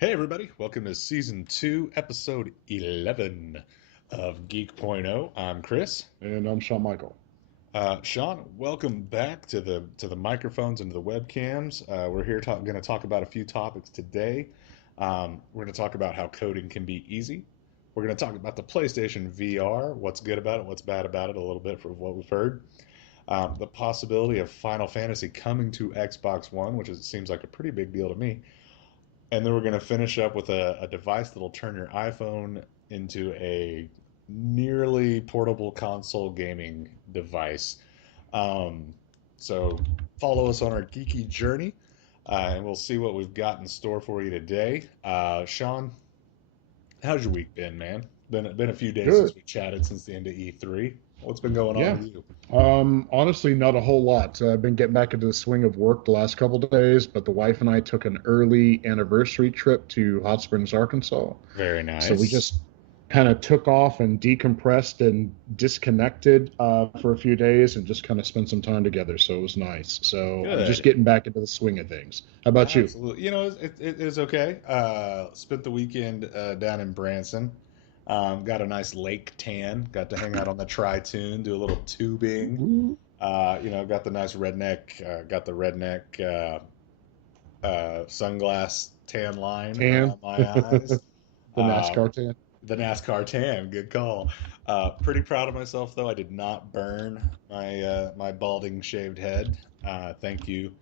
Hey everybody, welcome to Season 2, Episode 11 of Geek.0. I'm Chris. And I'm Shawn Michael. Sean, welcome back to the microphones and to the webcams. We're here going to talk about a few topics today. We're going to talk about how coding can be easy. We're going to talk about the PlayStation VR, what's good about it, what's bad about it, a little bit from what we've heard. The possibility of Final Fantasy coming to Xbox One, which seems like a pretty big deal to me. And then we're going to finish up with a device that'll turn your iPhone into a nearly portable console gaming device. So follow us on our geeky journey, and we'll see what we've got in store for you today. Sean, how's your week been, man? Been a few days Good. since we chatted since the end of E3. What's been going on Yeah. with you? Honestly, not a whole lot. I've been getting back into the swing of work the last couple of days, but the wife and I took an early anniversary trip to Hot Springs, Arkansas. Very So we nice. just kind of took off and decompressed and disconnected for a few days and just kind of spent some time together. So it was nice. So I'm just Good. getting back into the swing of things. How about you? Absolutely. It is okay. Spent the weekend down in Branson. Got a nice lake tan. Got to hang out on the Tri-Tune, do a little tubing. Ooh, Got the nice redneck sunglass tan line tan, around my eyes. the Uh, NASCAR tan. the NASCAR tan, good call. Pretty proud of myself though. I did not burn my balding shaved head. Thank you,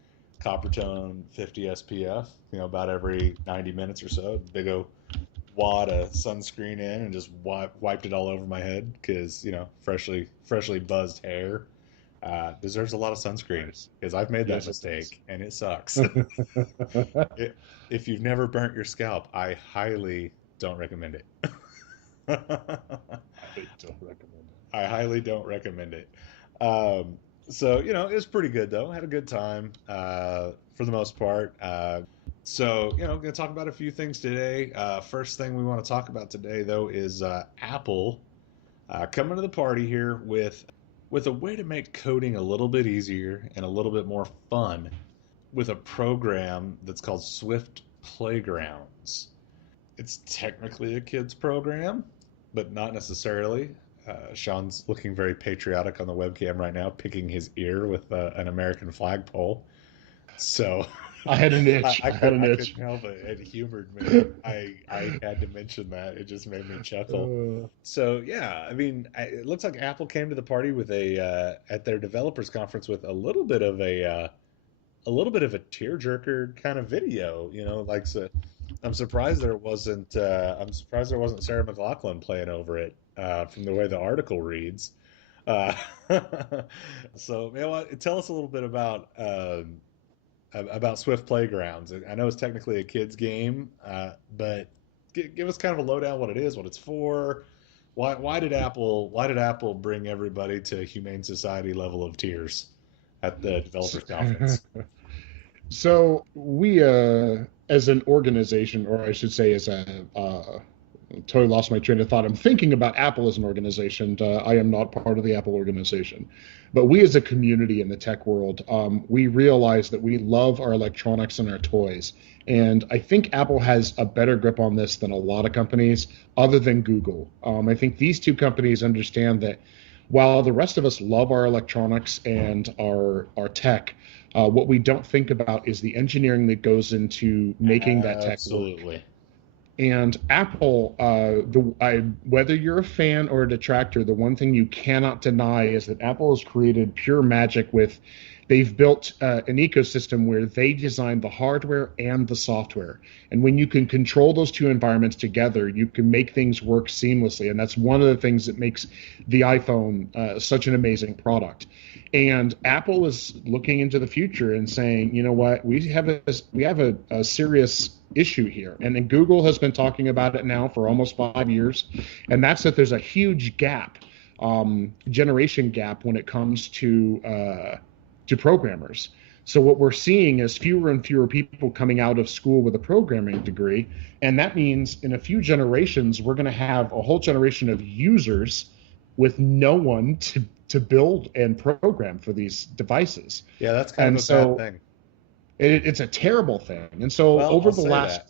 Coppertone 50 SPF. About every 90 minutes or so, big O wad of sunscreen in and just wiped it all over my head because freshly buzzed hair deserves a lot of sunscreen Nice. because I've made that Yes, it does. mistake and it sucks. It, if you've never burnt your scalp, I highly don't recommend it. I don't recommend I highly don't recommend it. So, it was pretty good though. Had a good time for the most part. Going to talk about a few things today. First thing we want to talk about today though is Apple coming to the party here with a way to make coding a little bit easier and a little bit more fun with a program that's called Swift Playgrounds. It's technically a kids program, but not necessarily. Sean's looking very patriotic on the webcam right now, picking his ear with an American flagpole. So I had an itch. I had an I itch. couldn't help it. It humored me. I had to mention that. It just made me chuckle. Uh, So yeah, I mean, it looks like Apple came to the party with at their developers conference with a little bit of a tearjerker kind of video. I'm surprised there wasn't Sarah McLachlan playing over it from the way the article reads. Uh, so, tell us a little bit about Swift Playgrounds. I know it's technically a kids game, but give us kind of a lowdown what it is, what it's for. Why did Apple bring everybody to Humane Society level of tears at the developers conference? so we, as an organization, or I should say, as a totally lost my train of thought. I'm thinking about Apple as an organization. I am not part of the Apple organization, but we as a community in the tech world, we realize that we love our electronics and our toys. And I think Apple has a better grip on this than a lot of companies, other than Google. I think these two companies understand that while the rest of us love our electronics and our tech, what we don't think about is the engineering that goes into making that tech work. Absolutely. And Apple, whether you're a fan or a detractor, the one thing you cannot deny is that Apple has created pure magic with, they've built an ecosystem where they design the hardware and the software. And when you can control those two environments together, you can make things work seamlessly. And that's one of the things that makes the iPhone such an amazing product. And Apple is looking into the future and saying, you know what, we have a serious issue here. And then Google has been talking about it now for almost 5 years. And that's that there's a huge gap, generation gap when it comes to programmers. So what we're seeing is fewer and fewer people coming out of school with a programming degree. And that means in a few generations, we're going to have a whole generation of users with no one to build and program for these devices. Yeah, that's kind And of a bad so thing. it's a terrible thing. And so Well, over I'll the say last,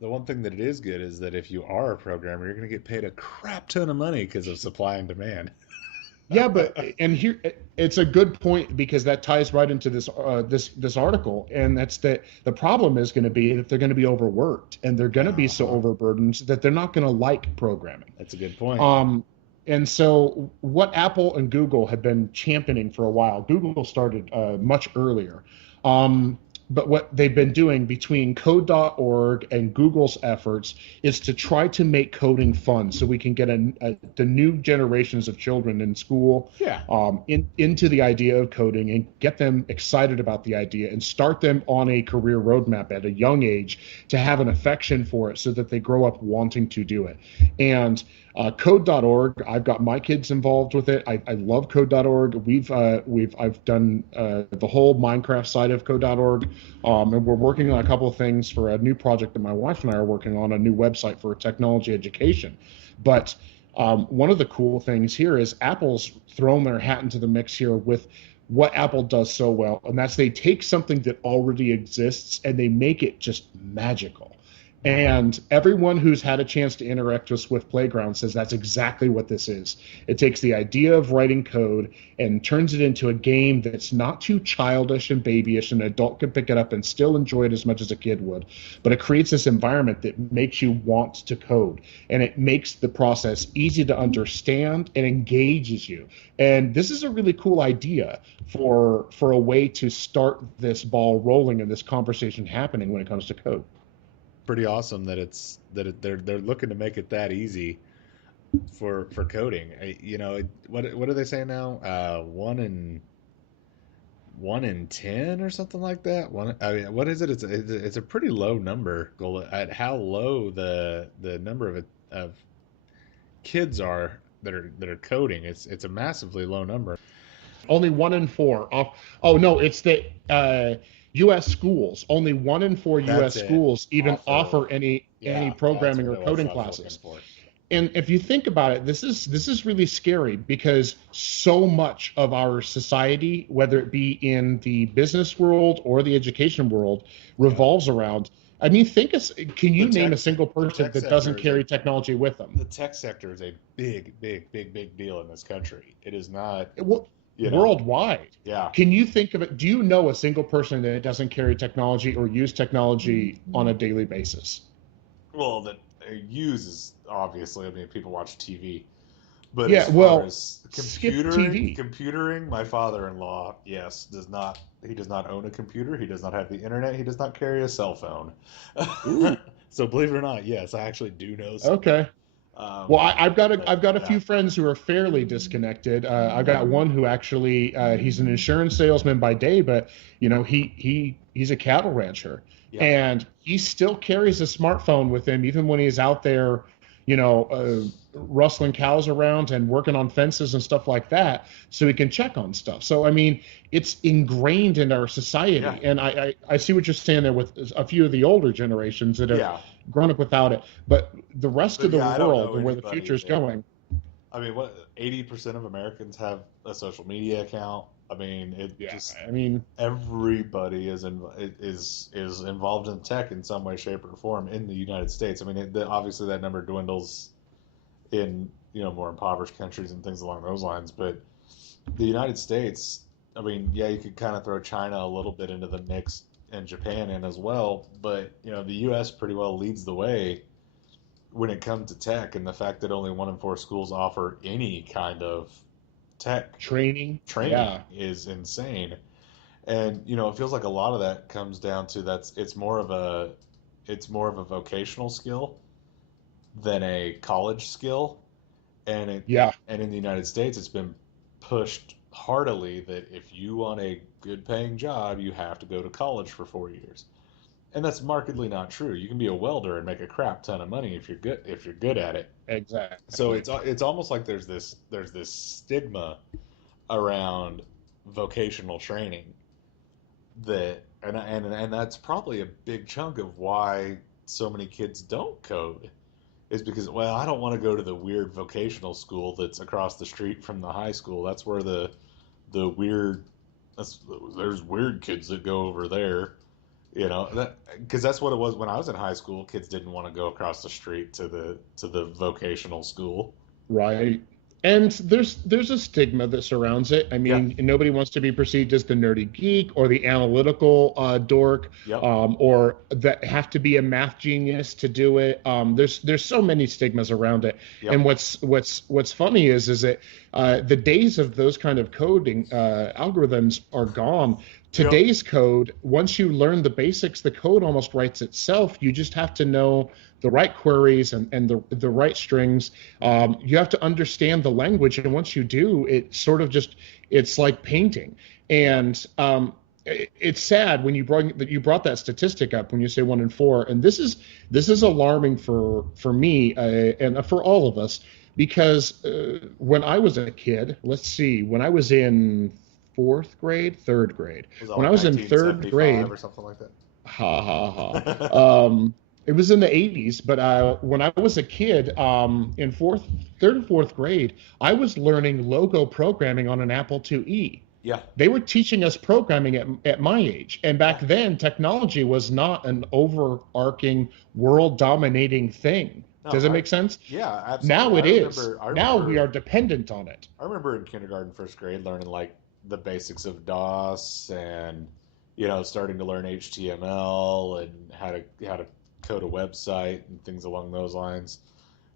that. the one thing that it is good is that if you are a programmer, you're going to get paid a crap ton of money because of supply and demand. Yeah, but and here it's a good point because that ties right into this article, and that's that the problem is going to be that they're going to be overworked and they're going to be so Uh-huh. overburdened that they're not going to like programming. That's a good point. Um, and so what Apple and Google have been championing for a while, Google started much earlier. Um, but what they've been doing between code.org and Google's efforts is to try to make coding fun so we can get the new generations of children in school Yeah. into the idea of coding and get them excited about the idea and start them on a career roadmap at a young age to have an affection for it so that they grow up wanting to do it. And code.org, I've got my kids involved with it. I love code.org. I've done the whole Minecraft side of code.org, and we're working on a couple of things for a new project that my wife and I are working on, a new website for technology education. But one of the cool things here is Apple's thrown their hat into the mix here with what Apple does so well, and that's they take something that already exists and they make it just magical. And everyone who's had a chance to interact with Swift Playground says that's exactly what this is. It takes the idea of writing code and turns it into a game that's not too childish and babyish, and an adult can pick it up and still enjoy it as much as a kid would. But it creates this environment that makes you want to code, and it makes the process easy to understand and engages you. And this is a really cool idea for a way to start this ball rolling and this conversation happening when it comes to code. Pretty awesome that they're looking to make it that easy for coding. What do they say now? One in 10 or something like that. What is it? It's a pretty low number at how low the number of kids are that are coding. It's a massively low number. Only 1 in 4. Oh no, it's the U.S. schools. Only 1 in 4 That's U.S. it. schools even offer any Yeah, that's programming what or it was coding I was looking classes. for. And if you think about it, this is really scary because so much of our society, whether it be in the business world or the education world, Yeah. revolves around. I mean, can you name a single The person tech that sector doesn't is a carry technology with them? the tech sector is a big deal in this country. It is not, Well, you know, worldwide. yeah. Can you think of it? Do you know a single person that doesn't carry technology or use technology on a daily basis? Well, that uses obviously. I mean, people watch TV, but as Yeah, far well, as skip computering, TV. computering, my father-in-law, yes, does not. He does not own a computer. He does not have the internet. He does not carry a cell phone. Ooh, So believe it or not, yes, I actually do know someone. okay. Well, I've got a Yeah. few friends who are fairly disconnected. I've got one who actually he's an insurance salesman by day, but he's a cattle rancher, Yeah. and he still carries a smartphone with him even when he's out there, rustling cows around and working on fences and stuff like that, so he can check on stuff. So I mean, it's ingrained in our society, Yeah. and I see what you're saying there with a few of the older generations that have Yeah. grown up without it. But the rest But of the yeah, I don't world know and where the anybody future is that. going, I mean, what 80% of Americans have a social media account. I mean, it yeah, just I mean, everybody is involved in tech in some way, shape, or form in the United States. I mean, obviously that number dwindles in more impoverished countries and things along those lines, but the United States, I mean, yeah, you could kind of throw China a little bit into the mix and Japan in as well, but the U.S. pretty well leads the way when it comes to tech, and the fact that only 1 in 4 schools offer any kind of tech training, training yeah, is insane. And it feels like a lot of that comes down to it's more of a vocational skill than a college skill. And yeah, in the United States it's been pushed heartily that if you want a good paying job, you have to go to college for 4 years. And that's markedly not true. You can be a welder and make a crap ton of money if you're good at it. So exactly. it's almost like there's this stigma around vocational training and that's probably a big chunk of why so many kids don't code is because, well, I don't want to go to the weird vocational school that's across the street from the high school. That's where the weird there's weird kids that go over there. You know, because that's what it was when I was in high school. Kids didn't want to go across the street to the vocational school. Right. And there's a stigma that surrounds it. I Yeah. mean, nobody wants to be perceived as the nerdy geek or the analytical dork, Yep. or that have to be a math genius to do it. There's so many stigmas around it. And Yep. what's funny is that the days of those kind of coding algorithms are gone. Yep. Today's code, once you learn the basics, the code almost writes itself. You just have to know the right queries and the right strings. You have to understand the language, and once you do, it's like painting. And it's sad when you brought that statistic up when you say 1 in 4, and this is alarming for me and for all of us, because when I was a kid, let's see, when I was in third grade, Was that when I like was in third 1975 grade, or something like that? ha ha ha. It was in the 80s, but when I was a kid, in third and fourth grade, I was learning logo programming on an Apple IIe. Yeah. They were teaching us programming at my age. And back Yeah. then, technology was not an overarching, world dominating thing. No, Does it make sense? yeah, Now absolutely. it is. I Now we remember are dependent on it. I remember in kindergarten, first grade, learning like the basics of DOS and starting to learn HTML and how to code a website and things along those lines.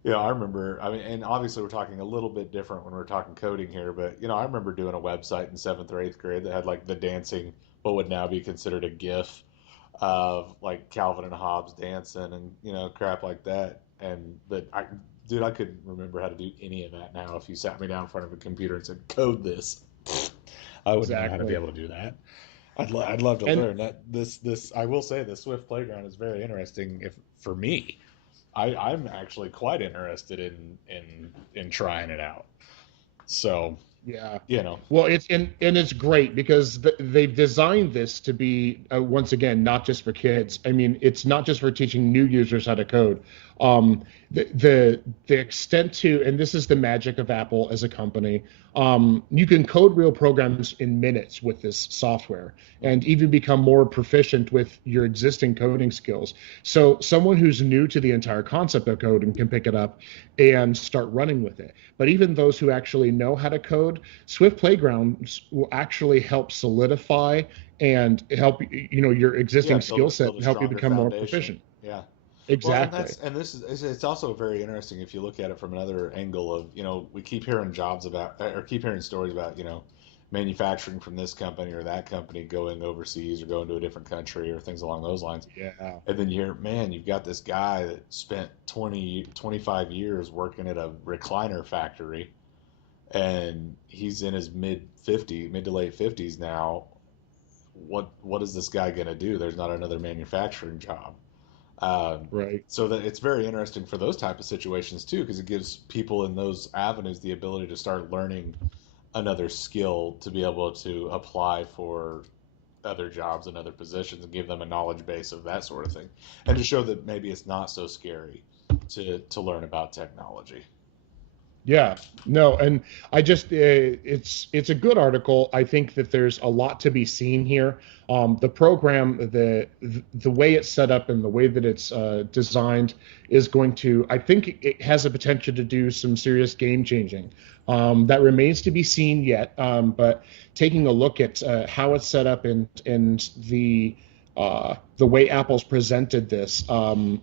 I remember. I mean, and obviously we're talking a little bit different when we're talking coding here, but I remember doing a website in seventh or eighth grade that had like the dancing, what would now be considered a GIF of like Calvin and Hobbes dancing and crap like that. And dude, I couldn't remember how to do any of that now. If you sat me down in front of a computer and said code this, I wouldn't know how to be Exactly. able to do that. I'd love to And learn that. This I will say the Swift Playground is very interesting. If for me, I'm actually quite interested in trying it out. So yeah. you know, Well, it's great because they've designed this to be once again not just for kids. I mean, it's not just for teaching new users how to code. The extent to, and this is the magic of Apple as a company. You can code real programs in minutes with this software, and even become more proficient with your existing coding skills. So someone who's new to the entire concept of coding can pick it up and start running with it. But even those who actually know how to code, Swift Playgrounds will actually help solidify and help your yeah, existing skill set build a and help you stronger become more foundation. proficient. Yeah. Well, and Exactly. that's and this is it's also very interesting if you look at it from another angle of, we keep hearing jobs about or keep hearing stories about, manufacturing from this company or that company going overseas or going to a different country or things along those lines. Yeah. And then you hear, man, you've got this guy that spent 25 years working at a recliner factory and he's in his mid to late 50s now. What is this guy going to do? There's not another manufacturing job. Um, Right. so that it's very interesting for those type of situations too, because it gives people in those avenues the ability to start learning another skill to be able to apply for other jobs and other positions and give them a knowledge base of that sort of thing, and to show that maybe it's not so scary to learn about technology. Yeah, no, and I just it's a good article. I think that there's a lot to be seen here. The program, the way it's set up and the way that it's designed is going to. I think it has the potential to do some serious game changing. That remains to be seen yet. But taking a look at how it's set up and the way Apple's presented this,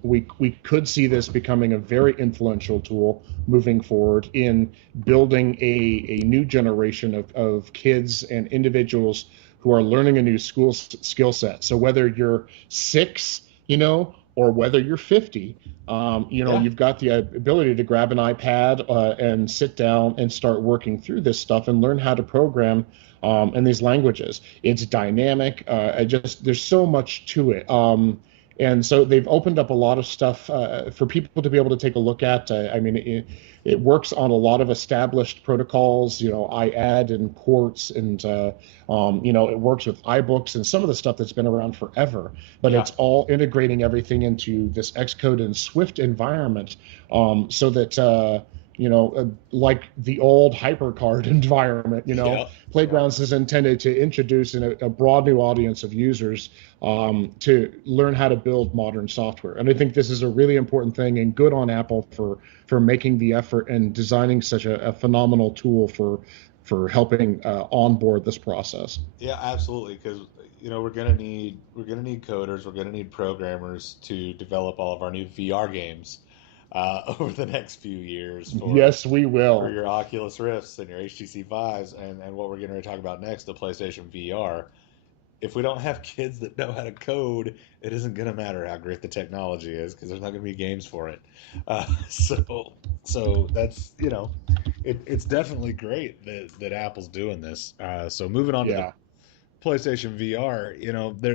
we could see this becoming a very influential tool moving forward in building a new generation of kids and individuals who are learning a new skill set. So whether you're 6, or whether you're 50, Yeah, you've got the ability to grab an iPad and sit down and start working through this stuff and learn how to program in these languages. It's dynamic. There's so much to it. And so they've opened up a lot of stuff for people to be able to take a look at. I mean, it works on a lot of established protocols, IAD and Quartz, and it works with iBooks and some of the stuff that's been around forever. But yeah, it's all integrating everything into this Xcode and Swift environment, so that like the old HyperCard environment. Yeah. Playgrounds is intended to introduce a broad new audience of users to learn how to build modern software. And I think this is a really important thing, and good on Apple for making the effort and designing such a phenomenal tool for helping onboard this process. Yeah, absolutely. Because we're gonna need coders, we're gonna need programmers to develop all of our new VR games over the next few years Yes, we for will. your Oculus Rifts and your HTC Vives, and what we're going to talk about next, the PlayStation VR. If we don't have kids that know how to code, it isn't going to matter how great the technology is because there's not going to be games for it. So that's it's definitely great that Apple's doing this. So moving on to the Yeah. PlayStation VR,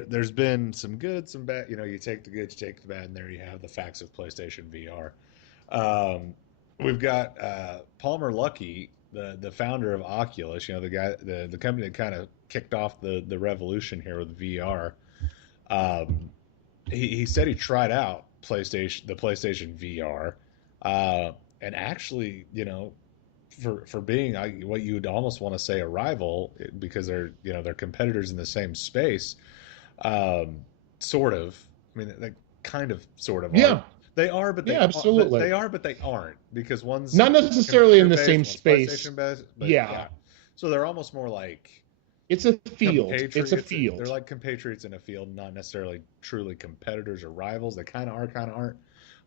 there's been some good, some bad. You take the good, you take the bad, and there you have the facts of PlayStation VR. Um, we've got Palmer Luckey, the founder of Oculus, the guy, the company that kind of kicked off the revolution here with VR. Um, he said he tried out the PlayStation VR, and actually, for being what you would almost want to say a rival because they're competitors in the same space, um, sort of. I mean, they kind of sort of are. Yeah. They are, but Yeah, absolutely. they are, but they aren't because one's Not necessarily computer in the based, same one's space. PlayStation based, but Yeah. yeah. So they're almost more like It's a field. It's a compatriots. They're field. like compatriots in a field, not necessarily truly competitors or rivals. They kind of are, kind of aren't.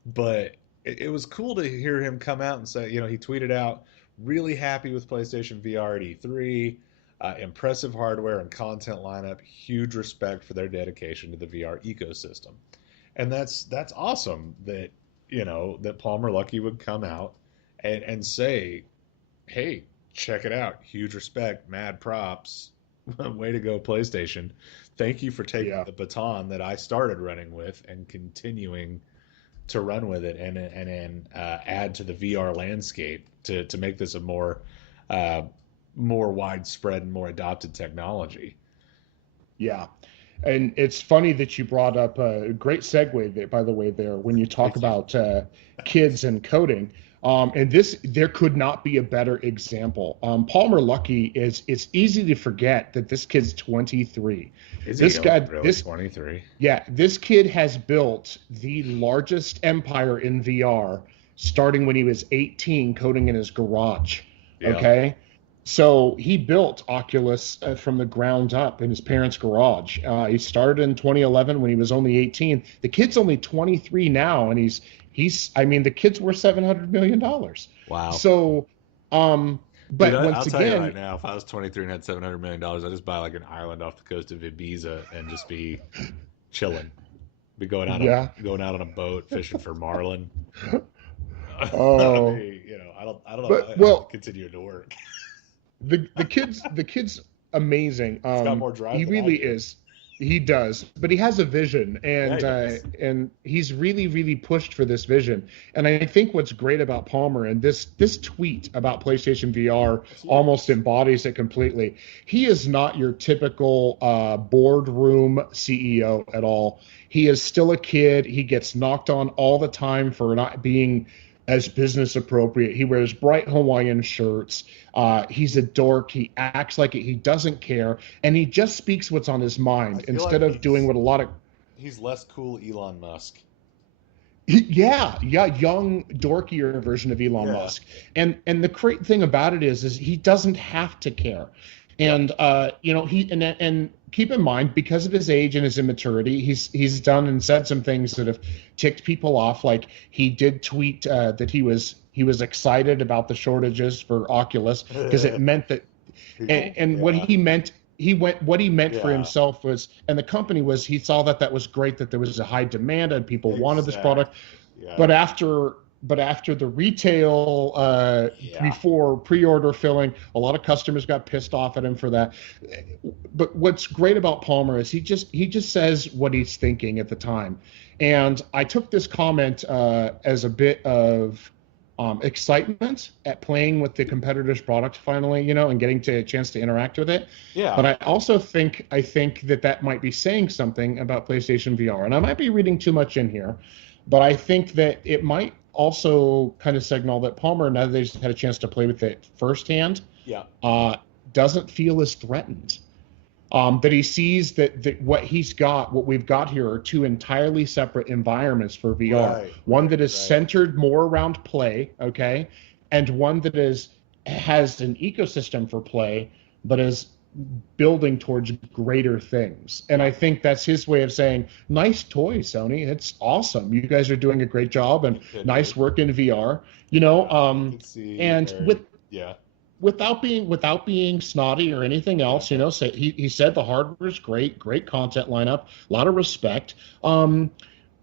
But it was cool to hear him come out and say, he tweeted out, really happy with PlayStation VR at E3, impressive hardware and content lineup, huge respect for their dedication to the VR ecosystem. And that's awesome that Palmer Luckey would come out and say, hey, check it out, huge respect, mad props, way to go, PlayStation. Thank you for taking Yeah. the baton that I started running with and continuing to run with it and add to the VR landscape to make this a uh, more widespread and more adopted technology. Yeah. And it's funny that you brought up a great segue there, by the way, there when you talk Thank you. about kids and coding. And there could not be a better example. Palmer Luckey it's easy to forget that this kid's 23. Is he This guy, really 23? yeah, this kid has built the largest empire in VR starting when he was 18, coding in his garage. Yeah. Okay. So he built Oculus from the ground up in his parents' garage. He started in 2011 when he was only 18. The kid's only 23 now, and I mean, the kid's worth $700 million. Wow. So, Dude, but I'll once tell you again, right now, if I was 23 and had $700 million, I'd just buy like an island off the coast of Ibiza and just be chilling. Be yeah. going out on a boat fishing for marlin. I Oh, mean, I don't know but how I well, continue to work. the kid's amazing. It's got more drive He than I really do. is. He does, but he has a vision, Yeah, he and does. he's really really pushed for this vision. And I think what's great about Palmer and this tweet about PlayStation VR It's almost huge. embodies it completely. He is not your typical boardroom CEO at all. He is still a kid. He gets knocked on all the time for not being as business appropriate. He wears bright Hawaiian shirts. He's a dork. He acts like it. He doesn't care, and he just speaks what's on his I mind feel like instead of doing what a lot of he's less cool Elon Musk. yeah, yeah, young, dorkier version of Elon Yeah. Musk. And the great thing about it is he doesn't have to care. Yep. And and keep in mind, because of his age and his immaturity, he's done and said some things that have ticked people off. Like he did tweet that he was excited about the shortages for Oculus because it meant that and what Yeah. what he meant for Yeah. himself was, and the company was, he saw that was great, that there was a high demand and people wanted this Exactly. product. Yeah. But after the retail Yeah. before pre-order filling, a lot of customers got pissed off at him for that. But what's great about Palmer is he just says what he's thinking at the time. And I took this comment as a bit of excitement at playing with the competitor's product finally, and getting to a chance to interact with it. Yeah. But I also think that might be saying something about PlayStation VR, and I might be reading too much in here. But I think that it might also kind of signal that Palmer, now that they've had a chance to play with it firsthand, Yeah. uh, doesn't feel as threatened. That he sees that what he's got, what we've got here, are two entirely separate environments for VR. Right, One right, that is right. centered more around play, okay, and one that has an ecosystem for play, but is building towards greater things. And Yeah. I think that's his way of saying, nice toy, Sony. It's awesome. You guys are doing a great job and It could nice be. work in VR. I could see, And or yeah, without being snotty or anything else, say he said the hardware is great content lineup, a lot of respect.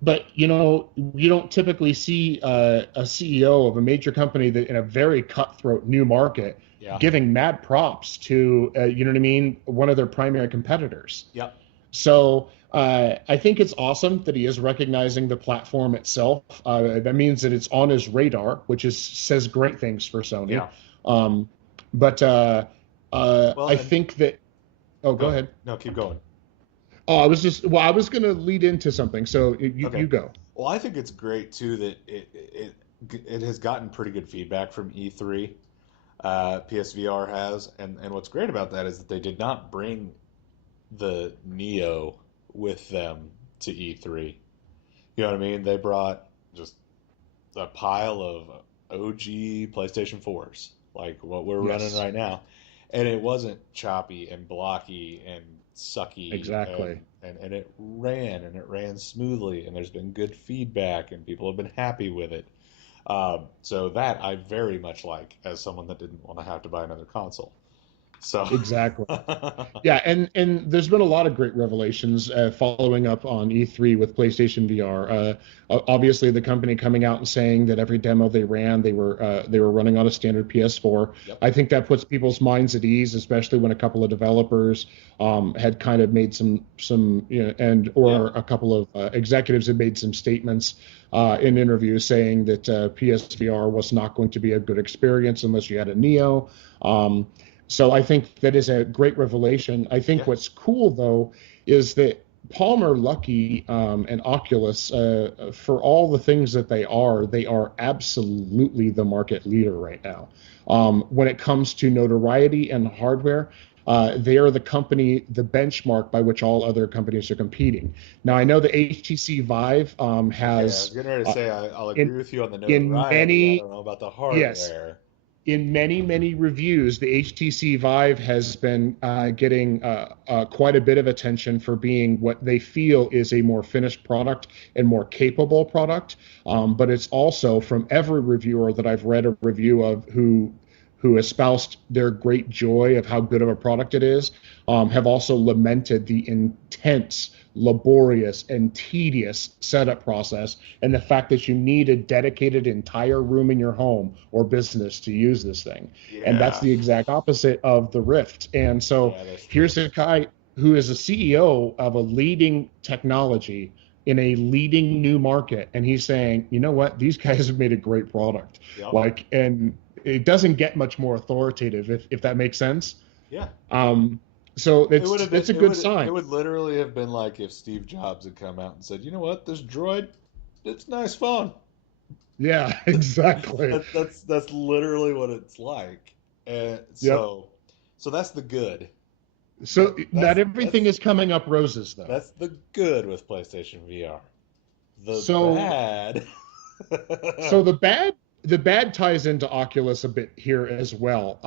But you don't typically see a CEO of a major company that in a very cutthroat new market yeah, giving mad props to you know what I mean, one of their primary competitors. yeah, So I think it's awesome that he is recognizing the platform itself. That means that it's on his radar, which says great things for Sony. yeah. Um, but Well, I and think that. Oh, go go ahead. ahead. No, keep going. Oh, I was going to lead into something. So Okay. you go. Well, I think it's great too that it has gotten pretty good feedback from E3. PSVR has, and what's great about that is that they did not bring the Neo with them to E3. You know what I mean? They brought just a pile of OG PlayStation 4s, like what we're running Yes, right now. And it wasn't choppy and blocky and sucky exactly. and it ran smoothly and there's been good feedback and people have been happy with it. So that I very much like as someone that didn't want to have to buy another console. So Exactly. Yeah, and there's been a lot of great revelations following up on E3 with PlayStation VR. Obviously, the company coming out and saying that every demo they ran, they were running on a standard PS4. yep, I think that puts people's minds at ease, especially when a couple of developers had kind of made some and yeah, or a couple of executives had made some statements in interviews saying that PSVR was not going to be a good experience unless you had a Neo. So I think that is a great revelation. I think yeah, what's cool though is that Palmer Luckey and Oculus, for all the things that they are absolutely the market leader right now. When it comes to notoriety and hardware, they are the company, the benchmark by which all other companies are competing. Now, I know the HTC Vive okay. I was has, getting ready to uh, say I'll in agree with you on the in notoriety. I many, don't know about the yes, hardware. in many reviews, the HTC Vive has been getting quite a bit of attention for being what they feel is a more finished product and more capable product. But it's also, from every reviewer that I've read a review of who espoused their great joy of how good of a product it is, have also lamented the intense, laborious, and tedious setup process, and the fact that you need a dedicated entire room in your home or business to use this thing. And that's Yeah, the exact opposite of the Rift. And so yeah, that's true. here's a guy who is a CEO of a leading technology in a leading new market, and he's saying, you know what, these guys have made a great product. Yep. Like, and it doesn't get much more authoritative, if that makes sense. Yeah. um so It would have been that's a good it sign. would literally have been like if Steve Jobs had come out and said, "You know what? This Droid, it's a nice phone." Yeah, exactly. That's literally what it's like. And Yep. so that's the good. So not everything That's is coming up roses, though. that's the good with PlayStation VR. The So bad. so the bad ties into Oculus a bit here as well.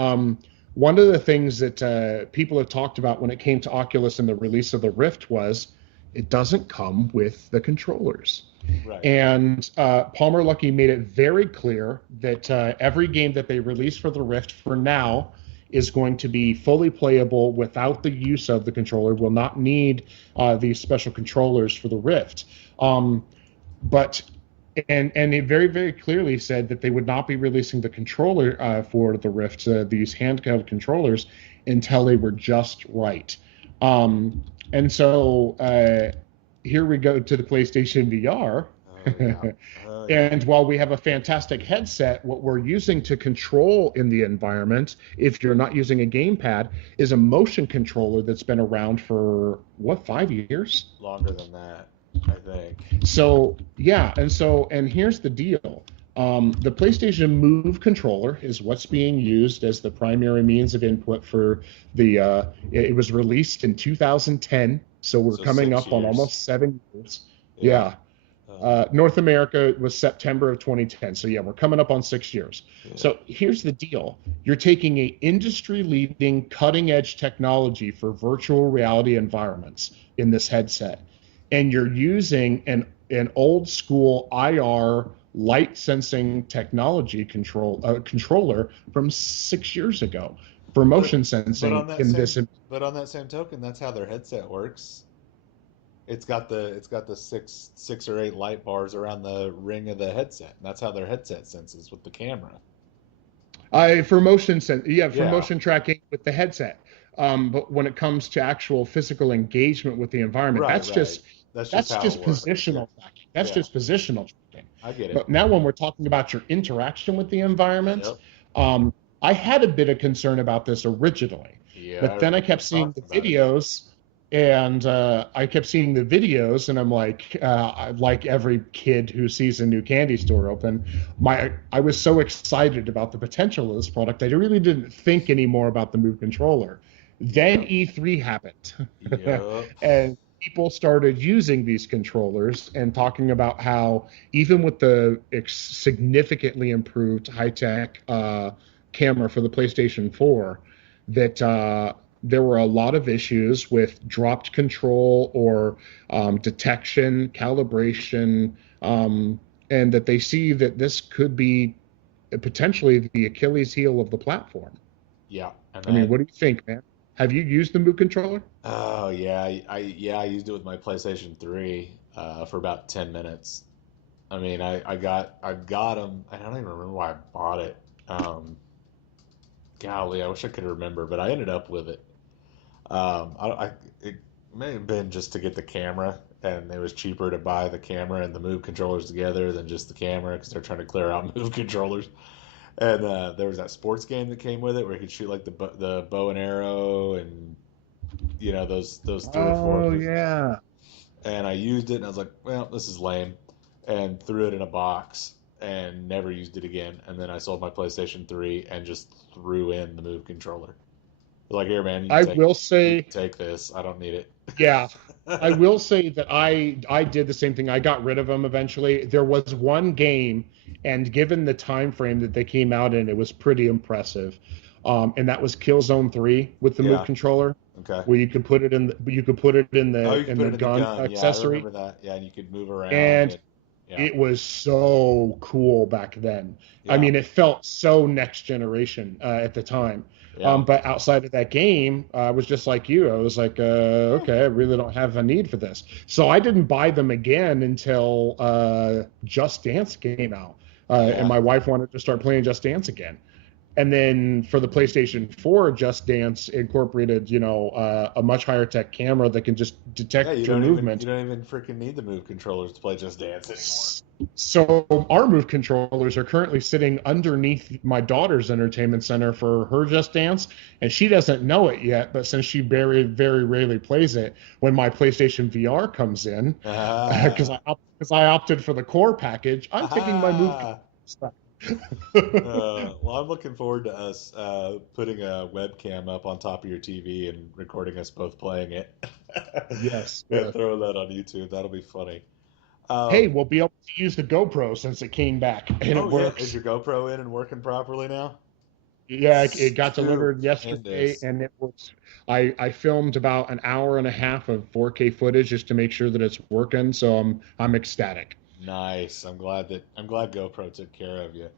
One of the things that people have talked about when it came to Oculus and the release of the Rift was it doesn't come with the controllers. Right. And Palmer Luckey made it very clear that every game that they release for the Rift for now is going to be fully playable without the use of the controller, will not need these special controllers for the Rift. But and it very, very clearly said that they would not be releasing the controller for the Rift, these handheld controllers, until they were just right. And so here we go to the PlayStation VR. Oh yeah. Oh yeah. And while we have a fantastic headset, what we're using to control in the environment, if you're not using a gamepad, is a motion controller that's been around for, what, 5 years? Longer than that. I think. So yeah, and here's the deal. The PlayStation Move controller is what's being used as the primary means of input for the. It was released in 2010, so we're So coming 6 up on years. almost 7 years. Yeah. Yeah, Uh, North America was September of 2010, so yeah, we're coming up on 6 years. yeah. So here's the deal: you're taking a industry-leading, cutting-edge technology for virtual reality environments in this headset, and you're using an old school IR light sensing technology controller from 6 years ago for But motion but sensing on that in same this. but on that same token, that's how their headset works. It's got the six or eight light bars around the ring of the headset. And that's how their headset senses with the camera. For Yeah. motion tracking with the headset. But when it comes to actual physical engagement with the environment, Right, right. That's just that's how it just works. Yeah. positional tracking. That's Yeah. just positional tracking. I get it. But now when we're talking about your interaction with the environment, Yep. I had a bit of concern about this originally, Yeah, I but then I remember kept you seeing talking the about it. videos, and and I'm like every kid who sees a new candy store open, I was so excited about the potential of this product, I really didn't think anymore about the Move controller. Then Yep. E3 happened, Yep. and people started using these controllers and talking about how even with the significantly improved high-tech camera for the PlayStation 4, that there were a lot of issues with dropped control or detection, calibration, and that they see that this could be potentially the Achilles heel of the platform. Yeah. And I mean, that what do you think, man? Have you used the Move controller? oh yeah, I used it with my PlayStation 3 for about 10 minutes. I mean, I got them. I don't even remember why I bought it. Um, Golly, I wish I could remember, but I ended up with it. It may have been just to get the camera, and it was cheaper to buy the camera and the Move controllers together than just the camera because they're trying to clear out Move controllers. And there was that sports game that came with it where you could shoot like the bow and arrow and those three or four Oh moves. yeah. And I used it, and I was like, well, this is lame, and threw it in a box and never used it again. And then I sold my PlayStation 3 and just threw in the Move controller. Like, here, man, I will you say, can take this. I don't need it. yeah, I will say that I did the same thing. I got rid of them eventually. There was one game, and given the time frame that they came out in, it was pretty impressive. And that was Killzone 3 with the Move Yeah. controller, Okay. where you could put it Oh, you can in put the it in the gun gun. Yeah, I accessory, remember that. Yeah, and you could move around and and yeah, it was so cool back then. I yeah, mean, it felt so next generation at the time. yeah. But outside of that game, I was just like you. I was like, Eh, okay, I really don't have a need for this. So I didn't buy them again until Just Dance came out. And yeah. my wife wanted to start playing Just Dance again. And then for the PlayStation 4, Just Dance incorporated, a much higher tech camera that can just Yeah, detect your you movement. don't even freaking need the Move controllers to play Just Dance anymore. So our Move controllers are currently sitting underneath my daughter's entertainment center for her Just Dance, and she doesn't know it yet. But since she very, very rarely plays it, when my PlayStation VR comes in, because Ah, I opted for the core package, I'm taking my Move ah. stuff. Well, I'm looking forward to us putting a webcam up on top of your TV and recording us both playing it Yes, and yes. throwing that on YouTube. That'll be funny. Hey, Um, we'll be able to use the GoPro since it came back and it oh yeah, is works. your GoPro in and working properly now? Yeah, it got delivered yesterday, Stupendous. and it was. I filmed about an hour and a half of 4K footage just to make sure that it's working. So I'm ecstatic. Nice. I'm glad GoPro took care of you.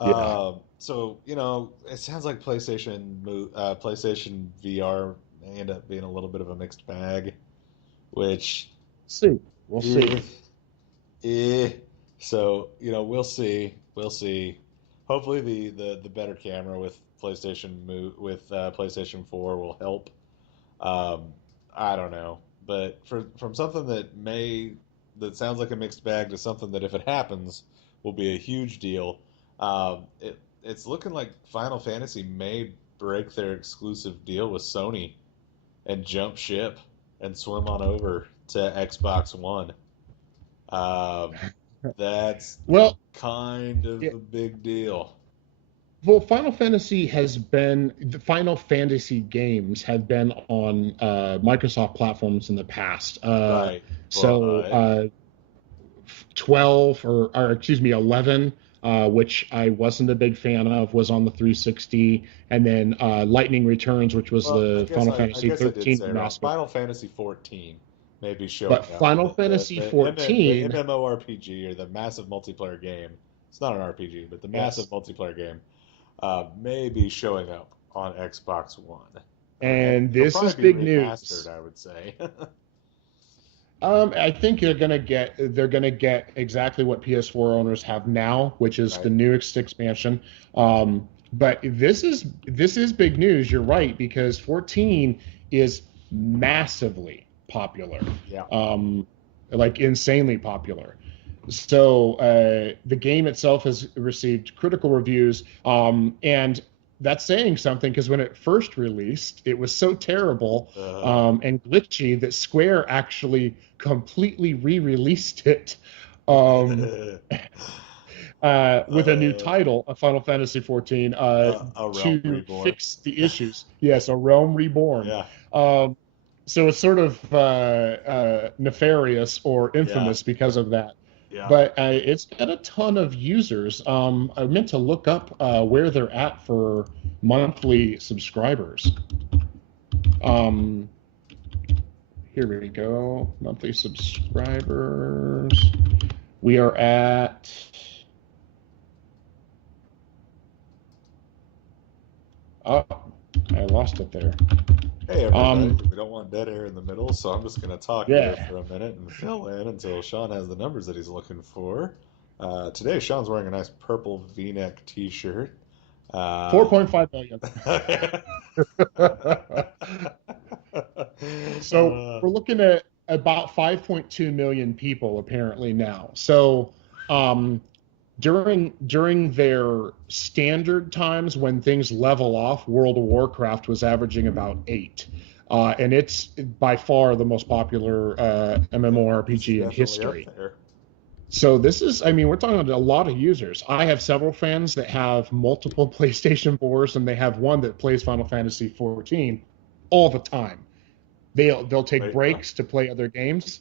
Yeah. So it sounds like PlayStation VR may end up being a little bit of a mixed bag, which See, we'll eh, see. eh. So we'll see. We'll see. Hopefully the better camera with PlayStation 4 will help. Um, I don't know, but from something that sounds like a mixed bag to something that if it happens will be a huge deal. It's looking like Final Fantasy may break their exclusive deal with Sony and jump ship and swim on over to Xbox One. Um, that's Well, kind yeah, of a big deal. well, the Final Fantasy games have been on Microsoft platforms in the past. Right. So But 12 or excuse me 11, which I wasn't a big fan of, was on the 360, and then Lightning Returns, which was well, the Final I Fantasy guess I did 13 say it wrong. remaster. Final Fantasy 14 may be showing But up. Final Fantasy The 14, MMORPG, or the massive multiplayer game. It's not an RPG, but the massive yes, multiplayer game may be showing up on Xbox One. And and it'll this is probably be big remastered, news. I would say. I think they're gonna get exactly what PS4 owners have now, which is the Right? newest expansion. But this is big news. You're right, because 14 is massively popular, Yeah. um, like insanely popular. So the game itself has received critical reviews, and that's saying something, because when it first released, it was so terrible Uh, and glitchy that Square actually completely re-released it um, with a new uh, title, a Final Fantasy 14, a Realm to Reborn. fix the issues. Yes, a Realm Reborn. Yeah. Um, so it's sort of nefarious or Yeah. infamous because of that. Yeah. But it's got a ton of users. I meant to look up where they're at for monthly subscribers. Um, Here we go. Monthly subscribers. We are at. Oh, I lost it there. Hey everybody, Um, we don't want dead air in the middle, so I'm just going to talk here yeah. for a minute and fill in until Sean has the numbers that he's looking for. Today, Sean's wearing a nice purple V-neck t-shirt. Uh, 4.5 million. So uh, we're looking at about 5.2 million people apparently now. So um, during their standard times, when things level off, World of Warcraft was averaging about 8. And it's by far the most popular it's MMORPG in definitely up history. there. So this is, I mean, we're talking about a lot of users. I have several friends that have multiple PlayStation 4s, and they have one that plays Final Fantasy 14 all the time. They'll take Wait, what? breaks to play other games,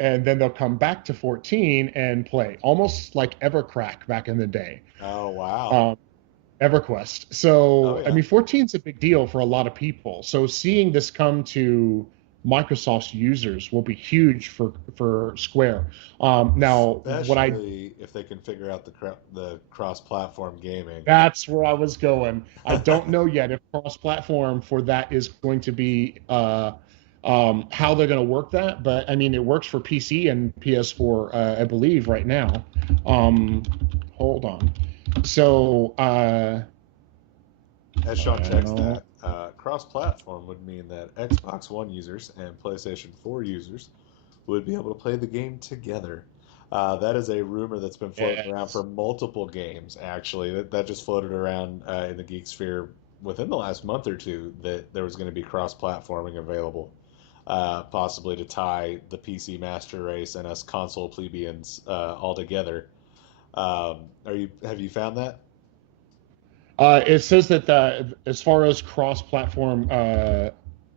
and then they'll come back to 14 and play, almost like Evercrack back in the day. Oh, wow. Um, EverQuest. Oh, So, I yeah. mean, 14 is a big deal for a lot of people. So, seeing this come to Microsoft's users will be huge for Square. Now, what I Especially if they can figure out the cross-platform gaming. that's where I was going. I don't know yet if cross-platform for that is going to be how they're going to work that, but I mean, it works for PC and PS4, I believe, right now. Um, Hold on. So, As Sean checks well, that, cross-platform would mean that Xbox One users and PlayStation 4 users would be able to play the game together. That is a rumor that's been floating around for yes. multiple games, actually. That just floated around in the Geek sphere within the last month or two that there was going to be cross-platforming available, possibly to tie the PC master race and us console plebeians all together. Have you found that? It says that as far as cross-platform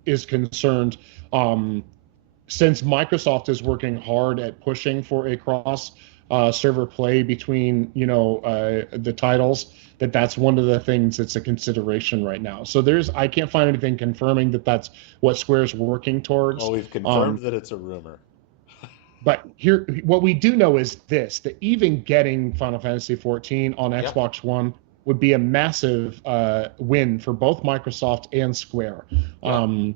is concerned, um, since Microsoft is working hard at pushing for a cross server play between the titles, that's one of the things that's a consideration right now. So I can't find anything confirming that that's what Square's working Well, towards. we've confirmed Um, that it's a rumor. but here, what we do know is this: that even getting Final Fantasy 14 on Yeah, Xbox One would be a massive win for both Microsoft and Square. yeah. Um,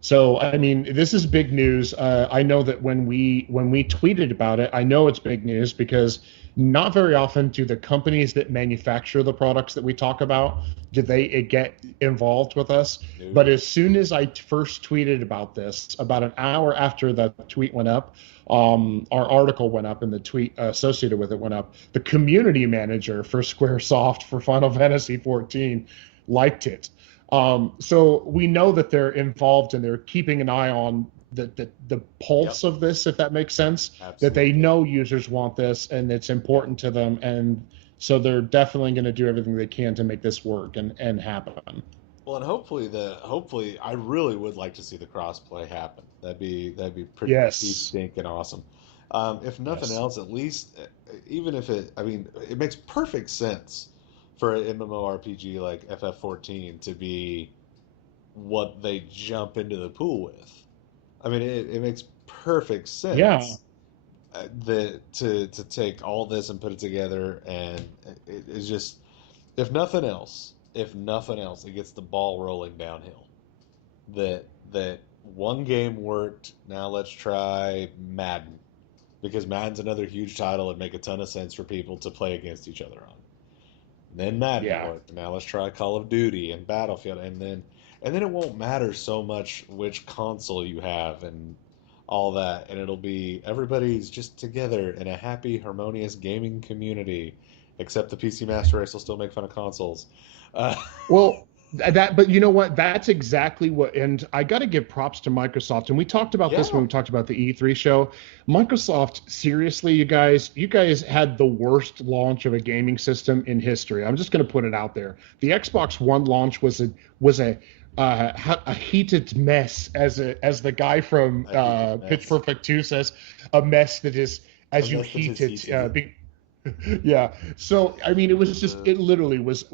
so, I mean, this is big news. I know that when we tweeted about it, I know it's big news because not very often do the companies that manufacture the products that we talk about do they get involved with us. But No. as soon as I first tweeted about this, about an hour after the tweet went up, our article went up and the tweet associated with it went up. The community manager for SquareSoft for Final Fantasy 14 liked it. So we know that they're involved and they're keeping an eye on the pulse Yep, of this, if that makes sense. That they absolutely. know users want this and it's Yeah. important to them, and so they're definitely going to do everything they can to make this work and happen. Well, and hopefully I really would like to see the crossplay happen. That'd be pretty Yes. stinking awesome. If nothing Yes. else, at least even if it, I mean, it makes perfect sense for an MMORPG like FF14 to be what they jump into the pool with. I mean, it makes perfect Yeah. sense to take all this and put it together, and it's just if nothing else, it gets the ball rolling downhill. That one game worked. Now let's try Madden because Madden's another huge title and make a ton of sense for people to play against each other on. And then Madden Yeah. worked. Now let's try Call of Duty and Battlefield, and then it won't matter so much which console you have and all that, and it'll be everybody's just together in a happy, harmonious gaming community. Except the PC Master Race will still make fun of consoles. Uh, Well, that, but you know what? That's exactly what, and I got to give props to Microsoft. And we talked about this when yeah, we talked about the E3 show. Microsoft, seriously, you guys had the worst launch of a gaming system in history. I'm just going to put it out there. The Xbox One launch was a heated mess, as the guy from a heated Pitch mess. Perfect 2 says, a mess that is A as you mess that heat has it. heated. Yeah. So I mean, it was just Uh, it literally was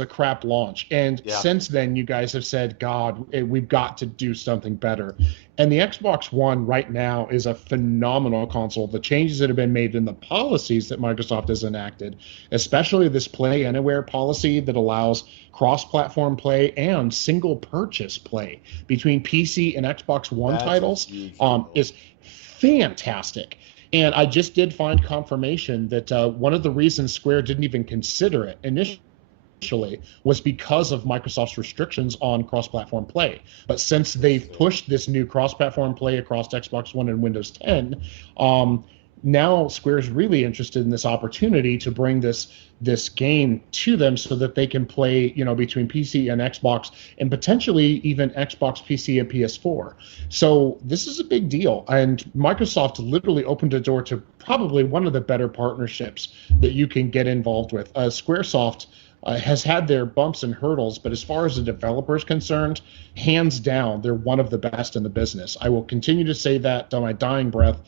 a crap launch. And yeah, since then, you guys have said, God, we've got to do something better. And the Xbox One right now is a phenomenal console. The changes that have been made in the policies that Microsoft has enacted, especially this Play Anywhere policy that allows cross-platform play and single purchase play between PC and Xbox One that's a titles, huge deal. is fantastic. And I just did find confirmation that one of the reasons Square didn't even consider it initially was because of Microsoft's restrictions on cross-platform play. But since they've Interesting. pushed this new cross-platform play across Xbox One and Windows 10, um, now Square's really interested in this opportunity to bring this game to them so that they can play, between PC and Xbox, and potentially even Xbox, PC, and PS4. So this is a big deal, and Microsoft literally opened a door to probably one of the better partnerships that you can get involved with. Squaresoft has had their bumps and hurdles, but as far as the developer is concerned, hands down, they're one of the best in the business. I will continue to say that to my dying breath.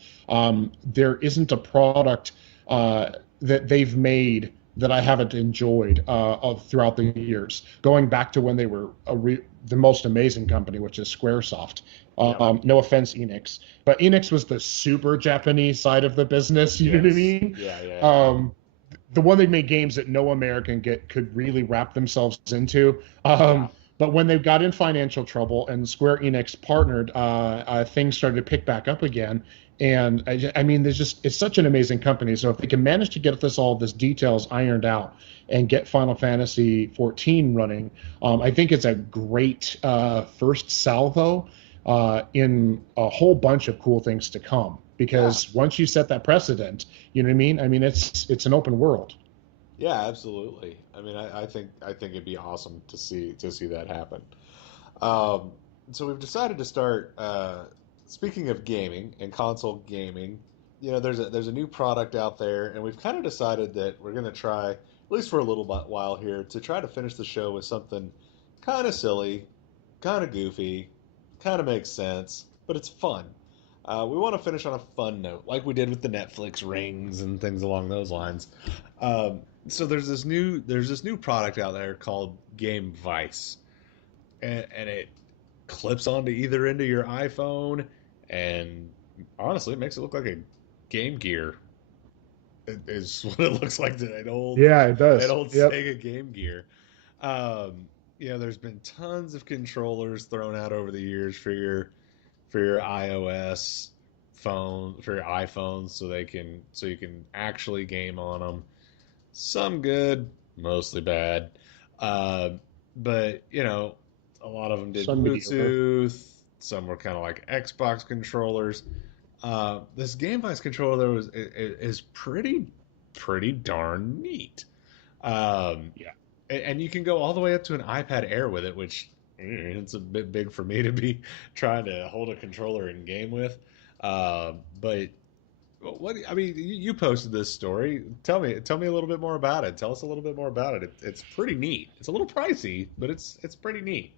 There isn't a product that they've made that I haven't enjoyed throughout the years, going back to when they were the most amazing company, which is Squaresoft. Yep. No offense, Enix, but Enix was the super Japanese side of the business. You know what I Yes. mean? Yeah, yeah, yeah. The one they made games that no American could really wrap themselves into. Yeah. But when they got in financial trouble and Square Enix partnered, things started to pick back up again. And I mean, it's such an amazing company. So if they can manage to get all this details ironed out and get Final Fantasy 14 running, I think it's a great first salvo in a whole bunch of cool things to come. Yeah. Because once you set that precedent, you know what I mean? I mean, it's an open world. Yeah, absolutely. I mean, I think it'd be awesome to see that happen. Um, so we've decided to start. Speaking of gaming and console gaming, there's a new product out there, and we've kind of decided that we're gonna try, at least for a little while here, to try to finish the show with something kind of silly, kind of goofy, kind of makes sense, but it's fun. We want to finish on a fun note, like we did with the Netflix rings and things along those lines. So there's this new product out there called Gamevice, and it clips onto either end of your iPhone, and honestly, it makes it look like a Game Gear. Is what it looks like to an old Yeah, it an does. old Yep. Sega Game Gear. There's been tons of controllers thrown out over the years for your iOS phone, for your iPhones, so you can actually game on them. Some good, mostly bad. Uh, but a lot of them did Some mediocre. Bluetooth. Some were kind of like Xbox controllers. This Gamevice controller is pretty darn neat. Um, Yeah. and you can go all the way up to an iPad Air with it, which It's a bit big for me to be trying to hold a controller in game with. But what I mean, you posted this story. Tell me a little bit more about it. Tell us a little bit more about it. It's pretty neat. It's a little pricey, but it's pretty neat.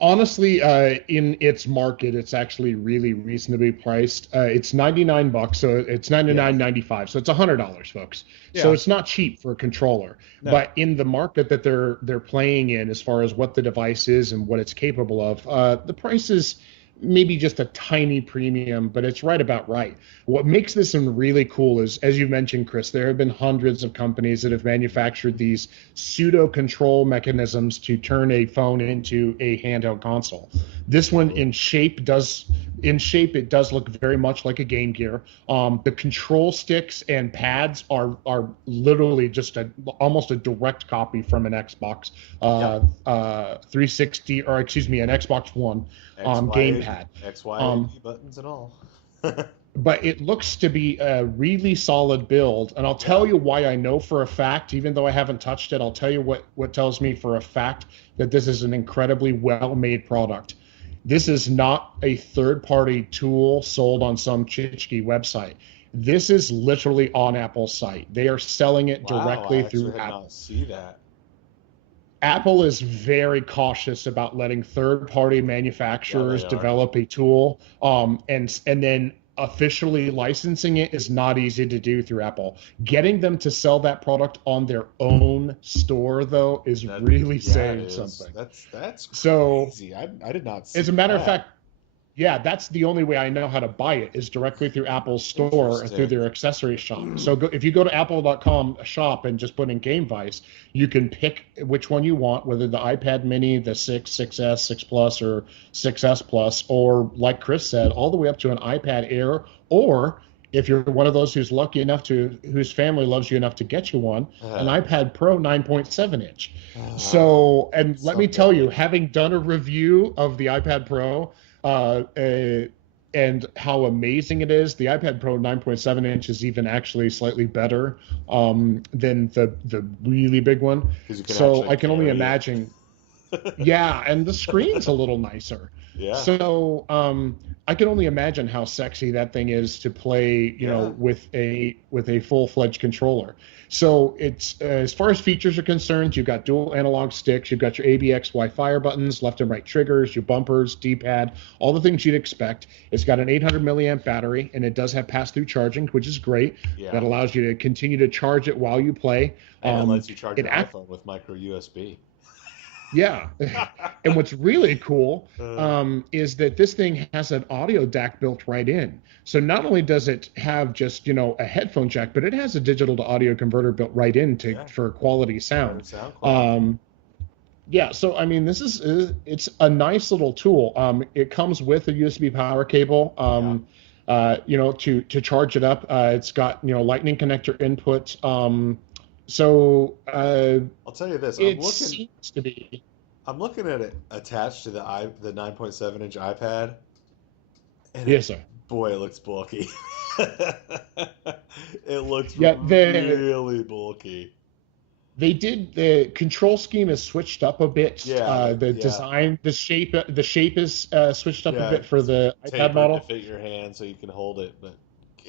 Honestly, in its market, it's actually really reasonably priced. It's $99, so it's ninety Yeah, nine ninety five, so it's $100, folks. So yeah, it's not cheap for a controller. no, But in the market that they're playing in, as far as what the device is and what it's capable of, the price is maybe just a tiny premium, but it's right about right. What makes this one really cool is, as you mentioned, Chris, there have been hundreds of companies that have manufactured these pseudo control mechanisms to turn a phone into a handheld console. This one totally. in shape it does look very much like a Game Gear. The control sticks and pads are literally just almost a direct copy from an Xbox Yep. 360, or excuse me, an Xbox One X, Y, gamepad. X, Y, and Um, B buttons and all. but it looks to be a really solid build. And I'll tell Yeah. you why I know for a fact, even though I haven't touched it, I'll tell you what tells me for a fact that this is an incredibly well-made product. This is not a third-party tool sold on some Chitschke website. This is literally on Apple's site. They are selling it Wow, I directly actually through had Apple. not see that. Apple is very cautious about letting third-party Yeah, they manufacturers are. develop a tool, and then officially licensing it is not easy to do through Apple. Getting them to sell that product on their own store, though, is That really yeah, it saying is. something. That's So, crazy. I did not as see a matter of that. fact, yeah, that's the only way I know how to buy it is directly through Apple's store or through Interesting. their accessory shop. So if you go to apple.com shop and just put in Gamevice, you can pick which one you want, whether the iPad mini, the 6, 6S, 6 Plus, or 6S Plus, or like Chris said, all the way up to an iPad Air, or if you're one of those whose family loves you enough to get you one, an Uh, iPad Pro 9.7 inch. uh, So, and let me tell you, someday. having done a review of the iPad Pro, uh, uh, and how amazing it is. The iPad Pro 9.7 inch is even actually slightly better than the really big one. Because you can So actually I can only carry it. imagine. Yeah, and the screen's a little nicer. Yeah, So I can only imagine how sexy that thing is to play, yeah. with a full-fledged controller. So it's as far as features are concerned, you've got dual analog sticks, you've got your ABXY fire buttons, left and right triggers, your bumpers, D-pad, all the things you'd expect. It's got an 800 milliamp battery, and it does have pass-through charging, which is great. That Yeah. allows you to continue to charge it while you play. And it Um, lets you charge it your act, iPhone with micro USB. yeah. And what's really cool Uh, is that this thing has an audio DAC built right in. So not only does it have just, a headphone jack, but it has a digital to audio converter built right in yeah, for quality better sound. sound quality. Um, yeah, so I mean, it's a nice little tool. It comes with a USB power cable, Yeah. to charge it up. It's got, Lightning connector input. So I'll tell you this. it seems to be. I'm looking at it attached to the 9.7-inch iPad, and Yes, sir. boy, it looks bulky. It looks Yeah, really bulky. they did the control scheme is switched up a bit. Yeah, The yeah, design, the shape is switched up a yeah. bit for It's the iPad tapered to model. fit your hand so you can hold it, but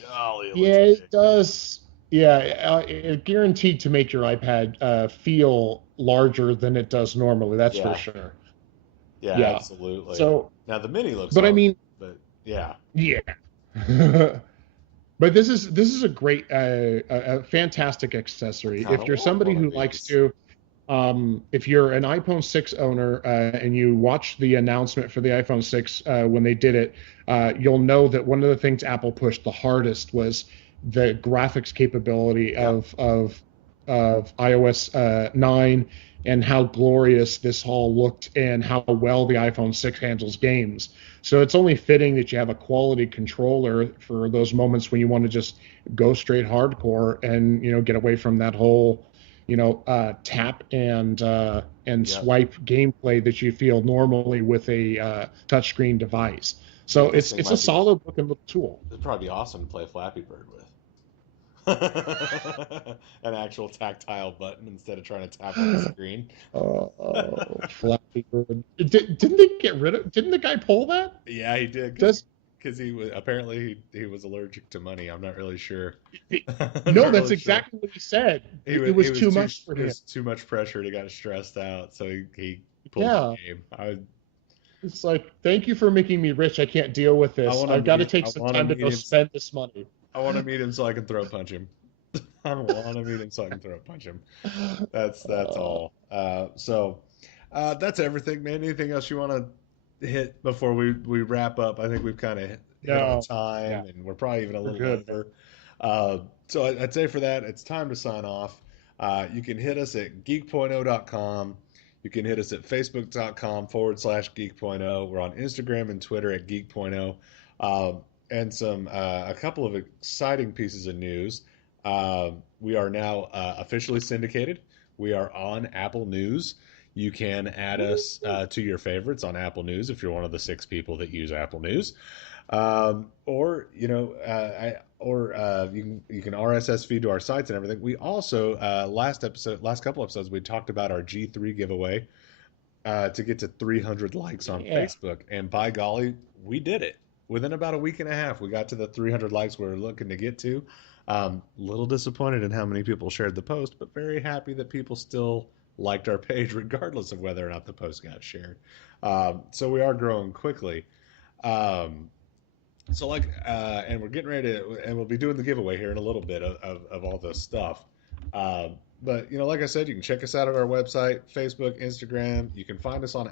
golly, it Yeah, looks big. it does. Yeah, it guaranteed to make your iPad feel larger than it does normally. That's for Yeah, sure. yeah, Yeah. absolutely. So, Now the mini looks but I all right, mean, but yeah, yeah. But this is a great, a fantastic I accessory. kind If of you're want somebody one of who likes these. to, if you're an iPhone 6 owner and you watched the announcement for the iPhone 6 when they did it, you'll know that one of the things Apple pushed the hardest was the graphics capability Yep. of iOS 9 and how glorious this all looked and how well the iPhone 6 handles games. So it's only fitting that you have a quality controller for those moments when you want to just go straight hardcore and get away from that whole tap and Yep. swipe gameplay that you feel normally with a touchscreen device. Yeah, So this it's thing a might be. solid looking little tool. It'd probably be awesome to play Flappy Bird with. An actual tactile button instead of trying to tap on the screen. Oh, Flappy Bird. Didn't they get rid of? Didn't the guy pull that? Yeah, he did Does because he was apparently he was allergic to money. I'm not really sure. it, I'm no? not That's really sure. exactly what he said. He It was was too much for it him. was too much pressure and he got stressed out, so he pulled the Yeah, game. it's like, thank you for making me rich. I can't deal with I this. want to I've got to meet take I some want to time to meet go him. spend this money. I want to meet him so I can throw punch him. I want to meet him so I can throw punch him. That's Uh, all. That's everything, man. Anything else you want to hit before we wrap up? I think we've kind of hit our no, yeah, time, and we're probably even a we're little good, man. over. I'd say for that, it's time to sign off. You can hit us at geek.0.com. You can hit us at facebook.com/geek.0. We're on Instagram and Twitter at geek.0. Um, and a couple of exciting pieces of news. We are now officially syndicated. We are on Apple News. You can add us to your favorites on Apple News if you're one of the 6 people that use Apple News. Or you can RSS feed to our sites and everything. We also last couple episodes, we talked about our G3 giveaway to get to 300 likes on Yeah. Facebook, and by golly, we did it within about a week and a half. We got to the 300 likes we were looking to get to. Little disappointed in how many people shared the post, but very happy that people still liked our page regardless of whether or not the post got shared. So we are growing quickly. Um, and we're getting ready to, and we'll be doing the giveaway here in a little bit of all this stuff. But like I said, you can check us out at our website, Facebook, Instagram. You can find us on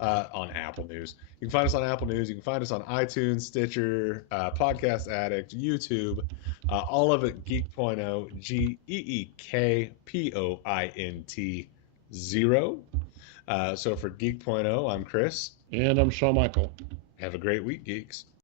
on Apple News. You can find us on Apple News. You can find us on iTunes, Stitcher, Podcast Addict, YouTube, all of it Geek.0, GEEKPOINT 0. So for Geek.0, I'm Chris. And I'm Shawn Michael. Have a great week, geeks.